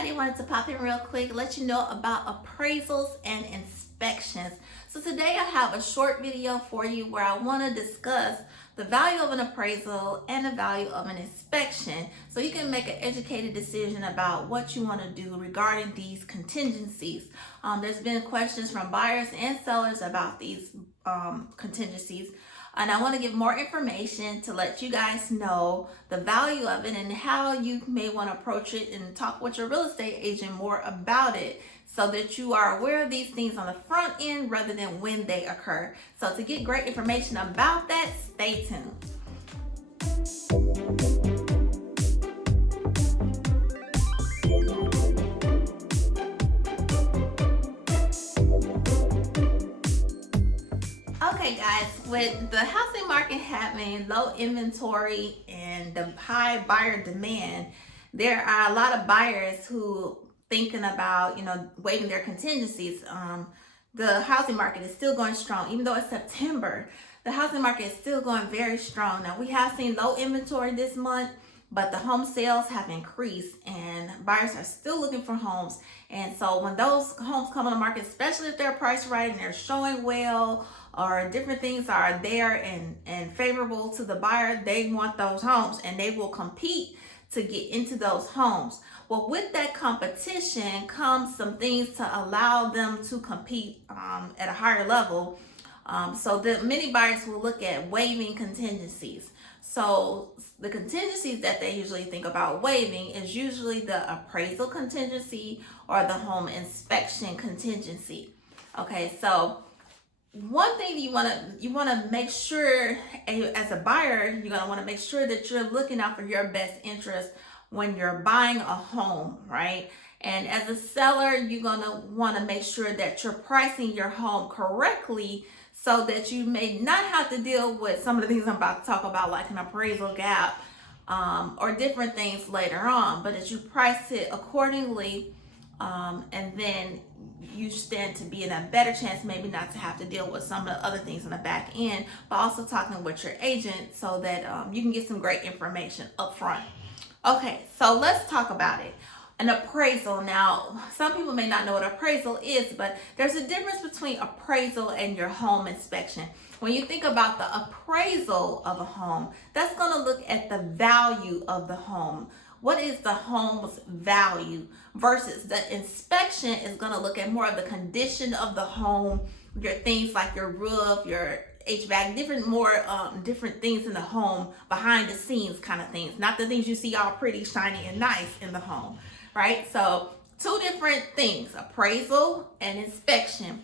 everybody, wanted to pop in real quick, let you know about appraisals and inspections. So today I have a short video for you where I want to discuss the value of an appraisal and the value of an inspection so you can make an educated decision about what you want to do regarding these contingencies. There's been questions from buyers and sellers about these contingencies. And I want to give more information to let you guys know the value of it and how you may want to approach it and talk with your real estate agent more about it so that you are aware of these things on the front end rather than when they occur. So to get great information about that, stay tuned. Okay guys, with the housing market having low inventory and the high buyer demand, there are a lot of buyers who thinking about, waiving their contingencies. The housing market is still going strong. Even though it's September, the housing market is still going very strong. Now we have seen low inventory this month, but the home sales have increased and buyers are still looking for homes. And so when those homes come on the market, especially if they're priced right and they're showing well, or different things are there and favorable to the buyer, they want those homes and they will compete to get into those homes. Well, with that competition comes some things to allow them to compete at a higher level. So that many buyers will look at waiving contingencies. So the contingencies that they usually think about waiving is usually the appraisal contingency or the home inspection contingency. Okay, so one thing you want to make sure as a buyer, you're going to want to make sure that you're looking out for your best interest when you're buying a home, right? And as a seller, you're going to want to make sure that you're pricing your home correctly so that you may not have to deal with some of the things I'm about to talk about, like an appraisal gap or different things later on, but that you price it accordingly, and then you stand to be in a better chance maybe not to have to deal with some of the other things in the back end, but also talking with your agent so that you can get some great information up front. Okay, so let's talk about it. An appraisal. Now, some people may not know what appraisal is, but there's a difference between appraisal and your home inspection. When you think about the appraisal of a home, that's going to look at the value of the home. What is the home's value versus the inspection is going to look at more of the condition of the home, your things like your roof, your HVAC, different things in the home, behind the scenes kind of things, not the things you see all pretty, shiny, and nice in the home, right? So two different things, appraisal and inspection.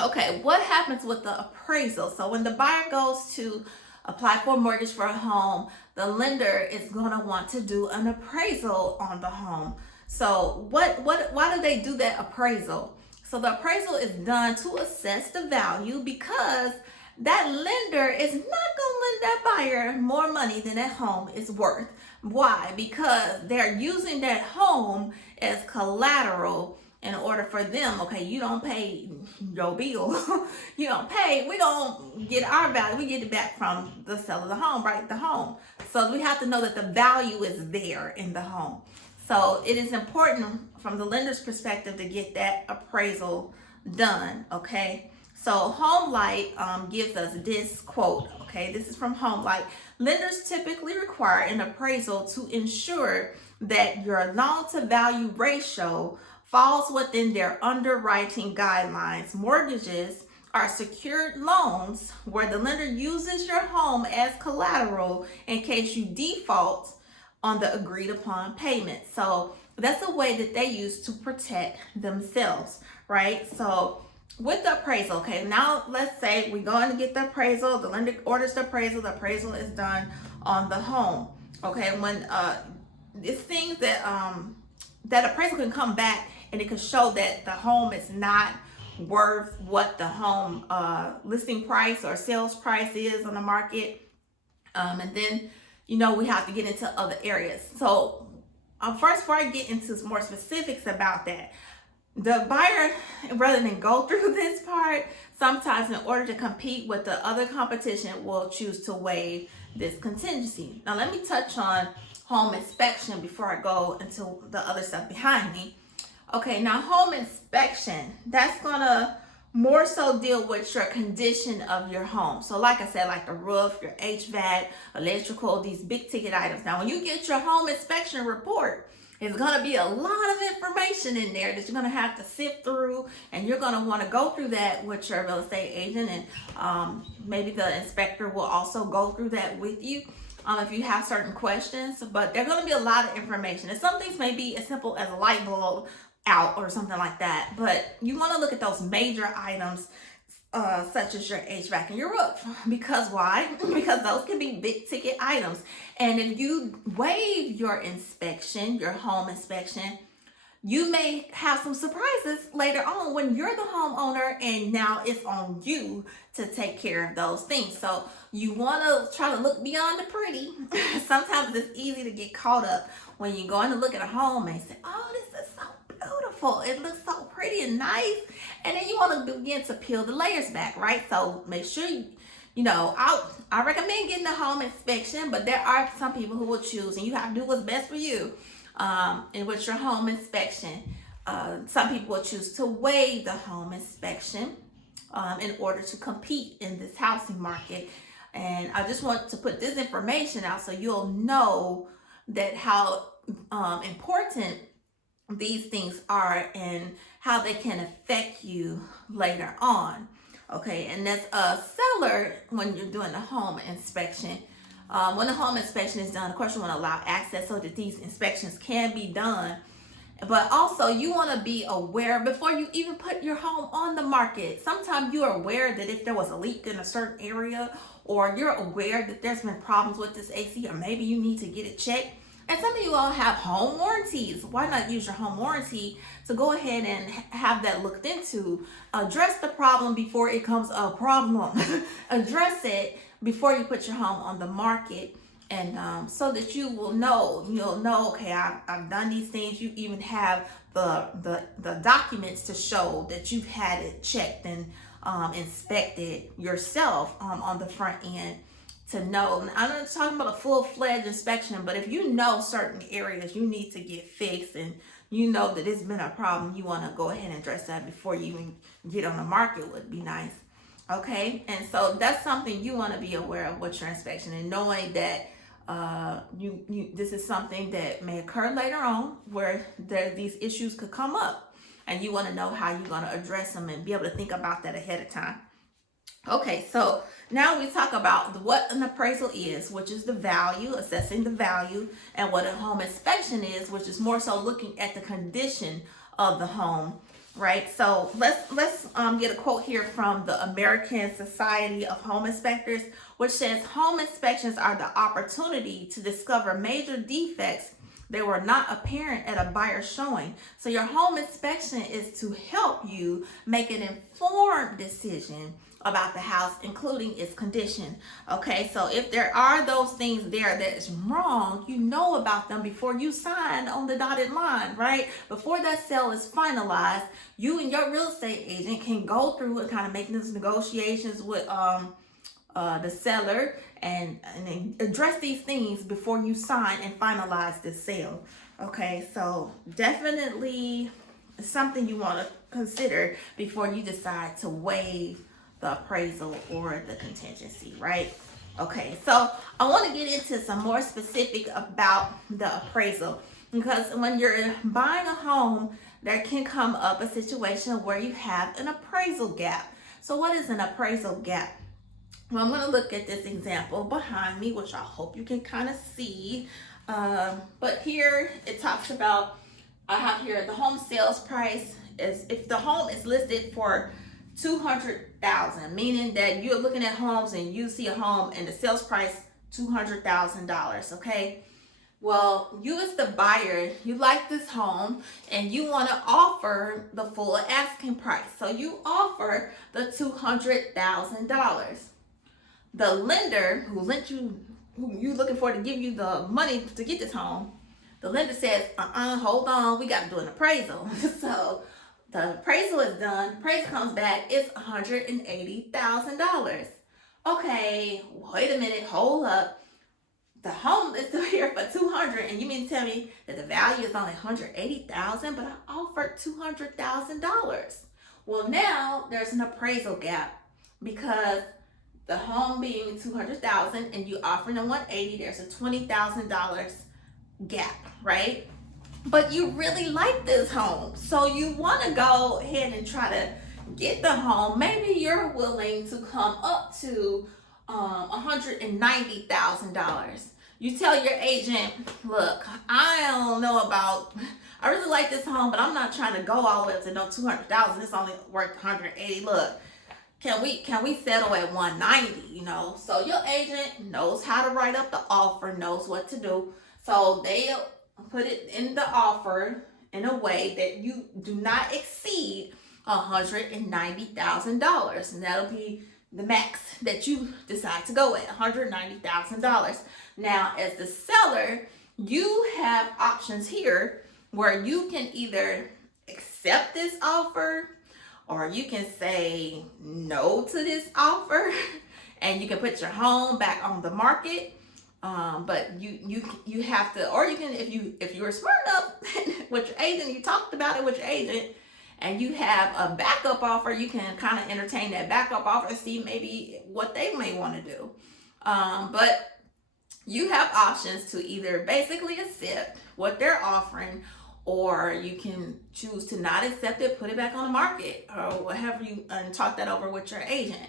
Okay, what happens with the appraisal? So when the buyer goes to apply for a mortgage for a home, the lender is going to want to do an appraisal on the home. So why do they do that appraisal? So the appraisal is done to assess the value because that lender is not going to lend that buyer more money than that home is worth. Why? Because they're using that home as collateral in order for them, okay, you don't pay your bill, you don't pay, we don't get our value, we get it back from the seller of the home, right, the home. So we have to know that the value is there in the home. So it is important from the lender's perspective to get that appraisal done, okay? So HomeLight gives us this quote, okay, this is from HomeLight. Lenders typically require an appraisal to ensure that your loan to value ratio falls within their underwriting guidelines. Mortgages are secured loans where the lender uses your home as collateral in case you default on the agreed upon payment. So that's a way that they use to protect themselves, right? So with the appraisal, okay, now let's say we go in to get the appraisal, the lender orders the appraisal is done on the home, okay? When it's things that that appraisal can come back and it can show that the home is not worth what the home listing price or sales price is on the market. And then, we have to get into other areas. So first, before I get into more specifics about that, the buyer, rather than go through this part, sometimes in order to compete with the other competition, will choose to waive this contingency. Now, let me touch on home inspection before I go into the other stuff behind me. Okay, now home inspection, that's gonna more so deal with your condition of your home. So like I said, like the roof, your HVAC, electrical, these big ticket items. Now when you get your home inspection report, it's gonna be a lot of information in there that you're gonna have to sift through, and you're gonna wanna go through that with your real estate agent, and maybe the inspector will also go through that with you. If you have certain questions, but there's going to be a lot of information. And some things may be as simple as a light bulb out or something like that, but you want to look at those major items, such as your HVAC and your roof. Because why? Because those can be big ticket items. And if you waive your inspection, your home inspection, you may have some surprises later on when you're the homeowner and now it's on you to take care of those things. So you want to try to look beyond the pretty. Sometimes it's easy to get caught up when you're going to look at a home and say, oh, this is so beautiful. It looks so pretty and nice. And then you want to begin to peel the layers back, right? So make sure I recommend getting a home inspection, but there are some people who will choose, and you have to do what's best for you. And with your home inspection, some people will choose to waive the home inspection in order to compete in this housing market. And I just want to put this information out so you'll know that how important these things are and how they can affect you later on. Okay, and as a seller, when you're doing a home inspection, when the home inspection is done, of course, you want to allow access so that these inspections can be done. But also, you want to be aware before you even put your home on the market. Sometimes you are aware that if there was a leak in a certain area, or you're aware that there's been problems with this AC, or maybe you need to get it checked. And some of you all have home warranties. Why not use your home warranty to go ahead and have that looked into? Address the problem before it becomes a problem. Address it before you put your home on the market, and so that you'll know, okay, I've done these things. You even have the documents to show that you've had it checked and inspected yourself on the front end, to know. I'm not talking about a full-fledged inspection, but if you know certain areas you need to get fixed and you know that it's been a problem, you want to go ahead and address that before you even get on the market would be nice. Okay, and so that's something you want to be aware of with your inspection, and knowing that this is something that may occur later on where these issues could come up, and you want to know how you're going to address them and be able to think about that ahead of time. Okay, so now we talk about what an appraisal is, which is the value, assessing the value, and what a home inspection is, which is more so looking at the condition of the home. Right, so let's get a quote here from the American Society of Home Inspectors, which says home inspections are the opportunity to discover major defects that were not apparent at a buyer's showing. So your home inspection is to help you make an informed decision about the house, including its condition. Okay, so if there are those things there that is wrong, you know about them before you sign on the dotted line, right? Before that sale is finalized, you and your real estate agent can go through and kind of make these negotiations with the seller and address these things before you sign and finalize the sale. Okay, so definitely something you want to consider before you decide to waive the appraisal or the contingency, right? Okay, so I want to get into some more specific about the appraisal, because when you're buying a home, there can come up a situation where you have an appraisal gap. So what is an appraisal gap? Well, I'm going to look at this example behind me, which I hope you can kind of see. But here it talks about, I have here the home sales price is, if the home is listed for $200,000, meaning that you're looking at homes and you see a home and the sales price $200,000. Okay, well, you as the buyer, you like this home and you want to offer the full asking price, so you offer the $200,000. The lender who lent you, who you looking for to give you the money to get this home, the lender says, hold on, we got to do an appraisal. So the appraisal is done, appraisal comes back, it's $180,000. Okay, wait a minute, hold up. the home is still here for 200, and you mean to tell me that the value is only 180,000, but I offered $200,000. Well, now there's an appraisal gap because the home being 200,000 and you offering them 180, there's a $20,000 gap, right? But you really like this home, so you want to go ahead and try to get the home. Maybe you're willing to come up to $190,000. You tell your agent, look, I don't know about, I really like this home, but I'm not trying to go all the way up to no 200,000. It's only worth 180. Look, can we settle at 190? You know, so your agent knows how to write up the offer, knows what to do. So they'll put it in the offer in a way that you do not exceed $190,000, and that'll be the max that you decide to go at, $190,000. Now, as the seller, you have options here where you can either accept this offer or you can say no to this offer, and you can put your home back on the market. But you have to, or you can, if you're smart enough with your agent, you talked about it with your agent, and you have a backup offer, you can kind of entertain that backup offer and see maybe what they may want to do. But you have options to either basically accept what they're offering, or you can choose to not accept it, put it back on the market, or whatever you, and talk that over with your agent.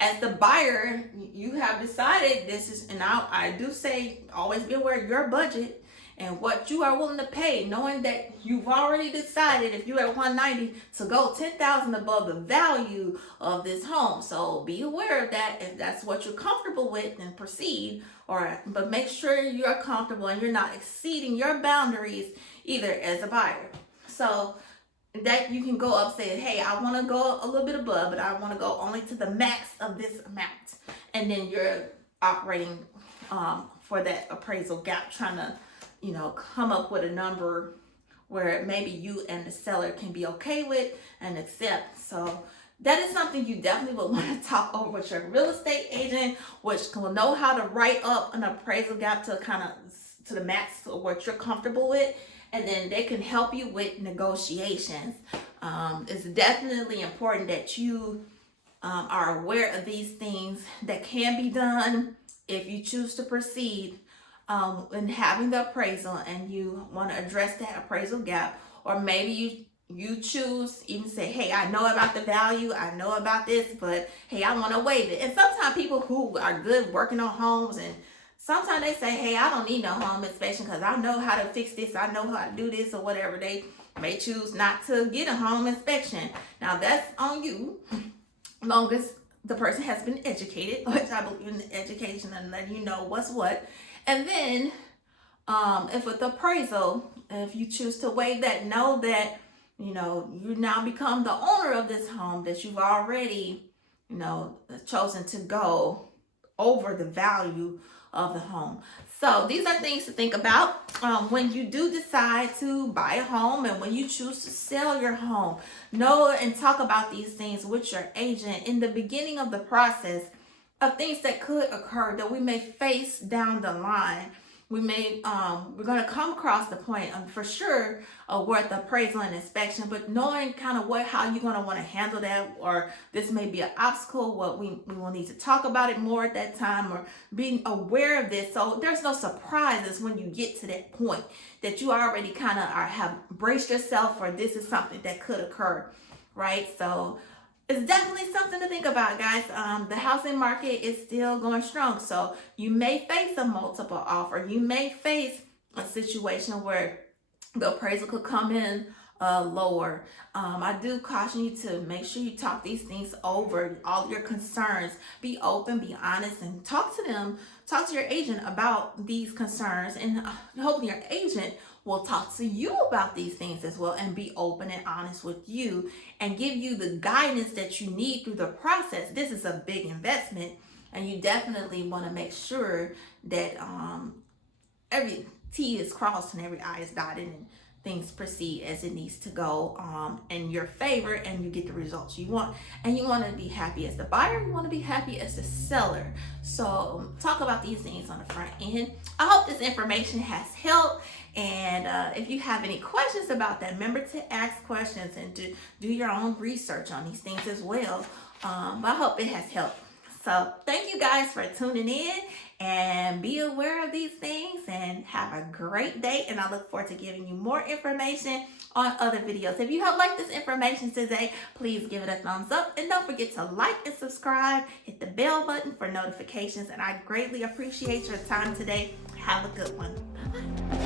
As the buyer, you have decided this is, and I do say always be aware of your budget and what you are willing to pay, knowing that you've already decided if you're at 190 to go 10,000 above the value of this home. So be aware of that. If that's what you're comfortable with, then proceed. But make sure you're comfortable and you're not exceeding your boundaries either as a buyer. So that you can go up saying, hey, I want to go a little bit above, but I want to go only to the max of this amount. And then you're operating for that appraisal gap, trying to, come up with a number where maybe you and the seller can be okay with and accept. So that is something you definitely would want to talk over with your real estate agent, which will know how to write up an appraisal gap to to the max of what you're comfortable with. And then they can help you with negotiations. It's definitely important that you are aware of these things that can be done if you choose to proceed in having the appraisal and you want to address that appraisal gap. Or maybe you choose even say, hey, I know about the value, I know about this, but hey, I want to waive it. And sometimes people who are good working on homes, and sometimes they say, hey, I don't need no home inspection because I know how to fix this, I know how to do this, or whatever. They may choose not to get a home inspection. Now that's on you, long as the person has been educated, which I believe in education and letting you know what's what. And then if with appraisal, if you choose to waive that, know that you now become the owner of this home, that you've already chosen to go over the value of the home. So these are things to think about when you do decide to buy a home, and when you choose to sell your home. Know and talk about these things with your agent in the beginning of the process of things that could occur that we may face down the line. We may we're going to come across the point for sure of what the appraisal and inspection, but knowing kind of how you're going to want to handle that, or this may be an obstacle, what we will need to talk about it more at that time, or being aware of this, so there's no surprises when you get to that point, that you already kind of have braced yourself for this is something that could occur, right? So it's definitely something to think about, guys. The housing market is still going strong. So you may face a multiple offer. You may face a situation where the appraisal could come in lower. I do caution you to make sure you talk these things over, all your concerns. Be open, be honest, and talk to them. Talk to your agent about these concerns, and hopefully your agent will talk to you about these things as well, and be open and honest with you and give you the guidance that you need through the process. This is a big investment, and you definitely want to make sure that every T is crossed and every I is dotted, and things proceed as it needs to go in your favor, and you get the results you want. And you want to be happy as the buyer, you want to be happy as the seller. So talk about these things on the front end. I hope this information has helped. And if you have any questions about that, remember to ask questions and to do your own research on these things as well. But I hope it has helped. So thank you guys for tuning in, and be aware of these things, and have a great day. And I look forward to giving you more information on other videos. If you have liked this information today, please give it a thumbs up, and don't forget to like and subscribe. Hit the bell button for notifications, and I greatly appreciate your time today. Have a good one. Bye-bye.